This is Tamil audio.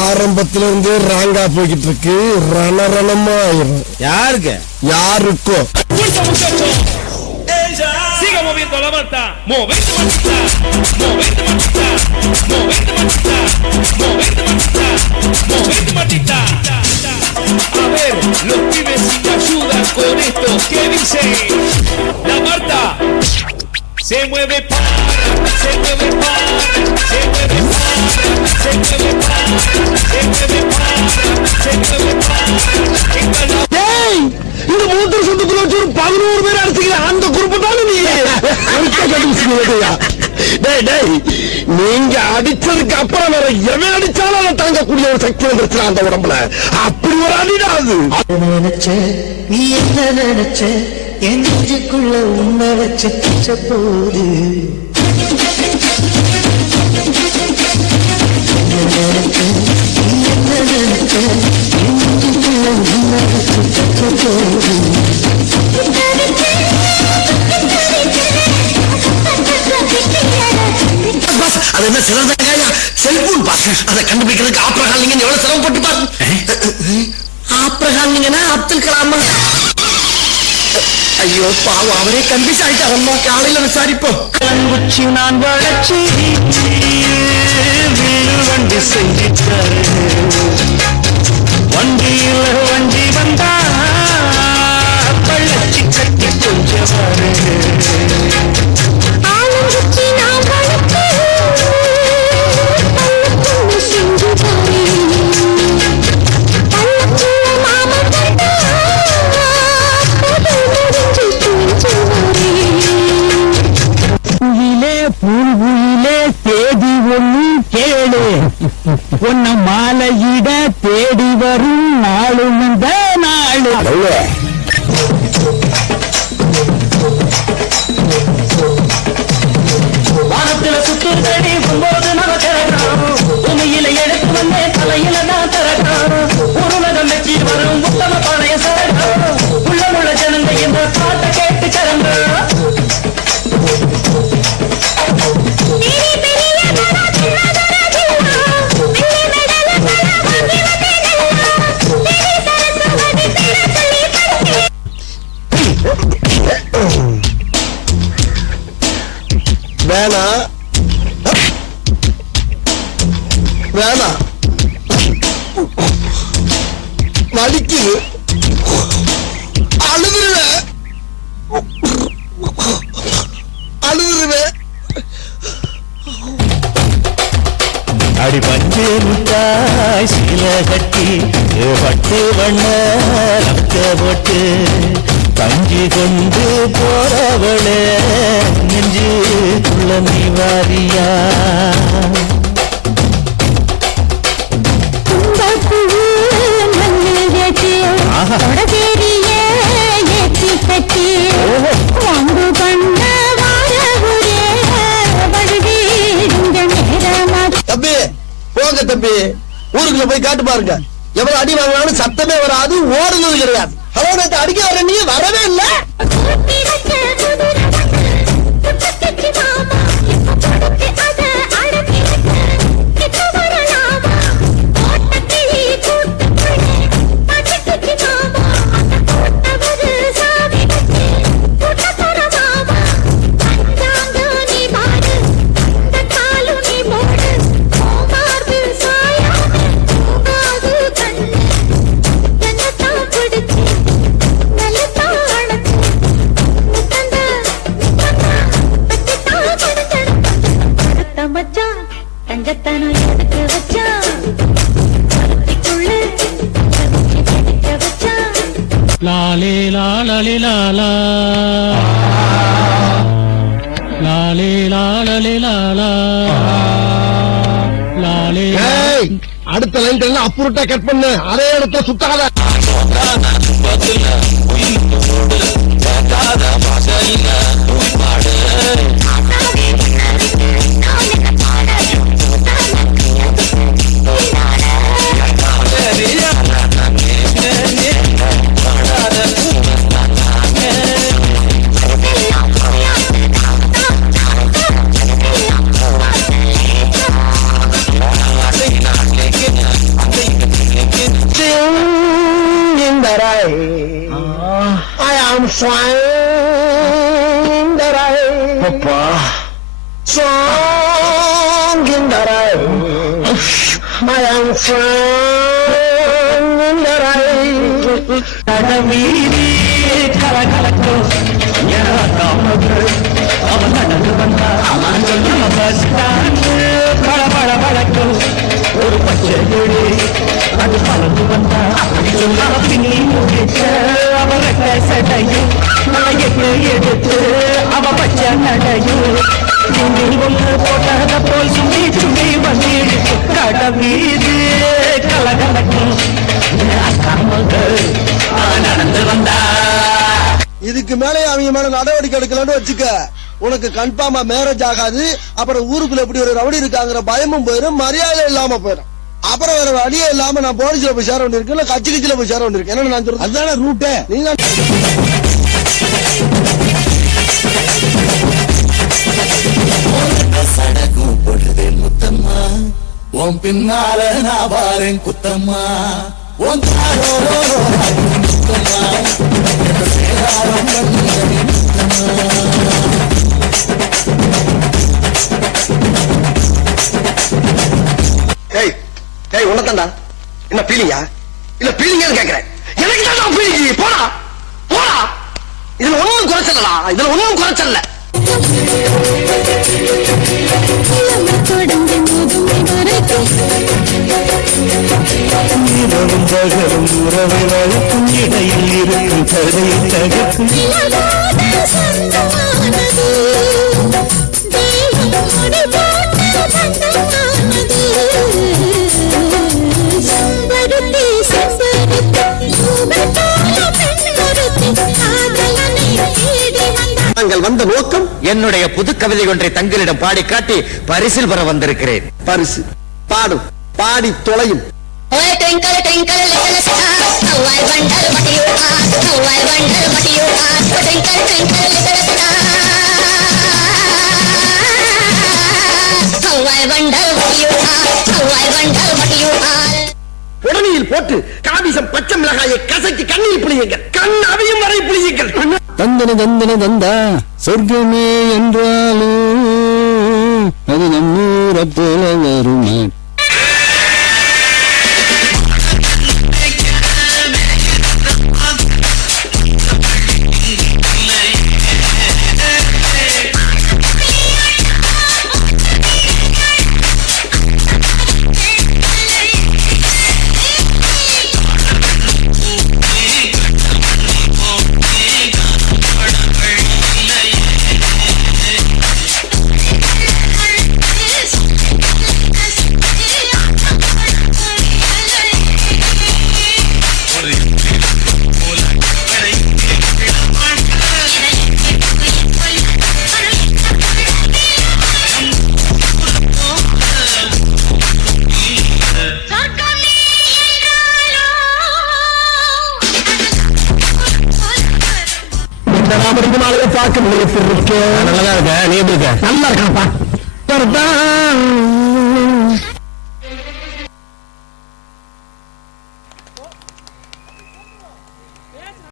ஆரம்பத்துல இருந்து ராங்கா போய்கிட்டு இருக்கு. ரணரணமா ஆயிரும். யாருக்கு? யாருக்கும். Siga moviendo la manta, movete mantita, movete mantita, movete mantita, movete mantita, movete mantita. A ver, los pibes sin ayuda con esto, ¿qué dice? La Marta se mueve para, se mueve para, se mueve para, se mueve para, se mueve para, se mueve para. இந்த மூத்தர் சொந்தத்துல வச்சு ஒரு 11 பேர் அடிச்சுக்கிற அந்த குரூப் தானே நீ. நீங்க அடிச்சதுக்கு அப்புறம் வேற எவன் அடிச்சாலும் அதை தாங்கக்கூடிய ஒரு சக்தி வந்துருச்சு அந்த உடம்புல. அப்படி ஒரு அடிடாது. நினைச்ச நீ என்ன நினைச்ச என் நெஞ்சுக்குள்ள உன்னை வச்சு பிச்ச போது அது என்ன சிறந்தாயா செல்போன் பாத்து அதை கண்டுபிடிக்கிறதுக்கு ஆப்ரஹால் நீங்க எவ்வளவு சிரமப்பட்டு பாரு. ஆப்ரஹால் நீங்கன்னா அப்துல் கலாமா? ஐயோ பாவம், அவரே கன்ஃபியூஸ் ஆயிட்டாரம்மா. காலையில விசாரிப்போம். கண்குச்சி நான் வளர்ச்சி வீடு வண்டி செஞ்சிட்டாரு. வண்டியில வண்டி வந்தா பள்ளச்சி கட்டி கொஞ்சவாரு. தேதி ஒண்ணு கேளு, உன்ன மாலையிட தேடி வரும் நாளு இந்த நாளு. வானத்துல சுத்துதடி போது நம்ம திறக்கிறோம். உமையில எடுத்து வந்தே தலையில தான் திறக்கிறோம். ஒரு நகம் வச்சு வரும் உத்தம பழைய சரகம். உள்ளமுள்ள ஜனங்க இந்த பாட்டை கேட்டு கறந்தோம். வேணா வேணா வலிக்குது, அழுதுருவேன் அழுதுருவேன். அடி பஞ்சு முட்டாய் சீல கட்டி பட்டு வண்ண ரக்க போட்டு கஞ்சி கொண்டு போறவளே நெஞ்சு குழந்தை வாரியா. தம்பி போங்க தம்பி, ஊருக்குள்ள போய் காட்டு பாருங்க. எவ்வளவு அடி வாங்கினாலும் சத்தமே வராது, ஓடுனது கிடையாது. ஹலோ, நேற்று அடிக்க வர நீ வரவே இல்லை. லாலே லாலே லாலா லாலே லாலே லாலா லாலே. அடுத்த லைன் அப்புறட்டா கட் பண்ணு, அதே இடத்த சுத்தாத. Swing the right. அப்பா Song in the right. I am swing in the right. கடமீறி கலகலக்கும் அவன் நடந்து வந்தா நம்ம பஸ் ஸ்டாண்டு பழ வழக்கும் ஒரு பச்சை கிளி அது பறந்து வந்தா அவ பின்னி முடிச்ச அவ சடையும் மலையெட்டு எடுத்து அவ பச்சை நடையும் ஒன்று போட்டத போல் சுண்டி சுண்டி வந்திருக்கு கடமீது கலகலக்கும் நடந்து வந்தா. இதுக்கு மேலே அவங்க மேல நடவடிக்கை எடுக்கலன்னு வச்சுக்க, உனக்கு கன்ஃபார்மா மேரேஜ் ஆகாது. அப்புறம் ஊருக்குள்ள எப்படி ஒரு ரவுடி இருக்காங்கிற பயமும் போயிடும், மரியாதை இல்லாம போயிடும். அப்புறம் வேற வழியே இல்லாம நான் போலீஸ்ல போய் சேர வேண்டியிருக்கு, இல்ல கட்சி கட்சியில போய் சேர வேண்டியிருக்கு. என்ன நான் சொல்றேன், அதுதானே ரூட்டு. நீங்க சடக்கும் பொழுதே முத்தம்மா, உன் பின்னால நான் வாரேன் குத்தம்மா, உன் தாரோரோ முத்தம்மா, சேராரம் உனத்தண்டா என்ன பீலிங்கா இல்ல பீலிங்கான்னு கேக்குறேன். எனக்கு தான் பீலிங்கி. போடா போடா, இதுல ஒண்ணும் குறைச்சலடா, இதுல ஒண்ணும் குறைச்சல. இரவும் பகலும் உறவை வழக்கும் இடையில் இருக்கும் கதை தகக்கும் நாங்கள் வந்த நோக்கம் என்னுடைய புது கவிதை ஒன்றை தங்களிடம் பாடி காட்டி பரிசில் பெற வந்திருக்கிறேன். பரிசு பாடும், பாடி தொலையும். Oh, twinkle, twinkle, little star, how I wonder what you are, how I wonder what you are. Oh, twinkle, twinkle, little star, how I wonder what you are, how I wonder what you are. உடனியில் போட்டு காவிசம் பச்சை மிளகாயை கசக்கி கண்ணில் புளியுங்கள், கண் அவையும் வரை புளியுங்கள். தந்தன தந்தன தந்தா சொர்க்கமே என்றாலும் அது நம்மூர போல வருமே. பார்க்க முடியும். நல்லதா இருக்க, நீ எப்படி இருக்க? நல்லா இருக்காப்பா.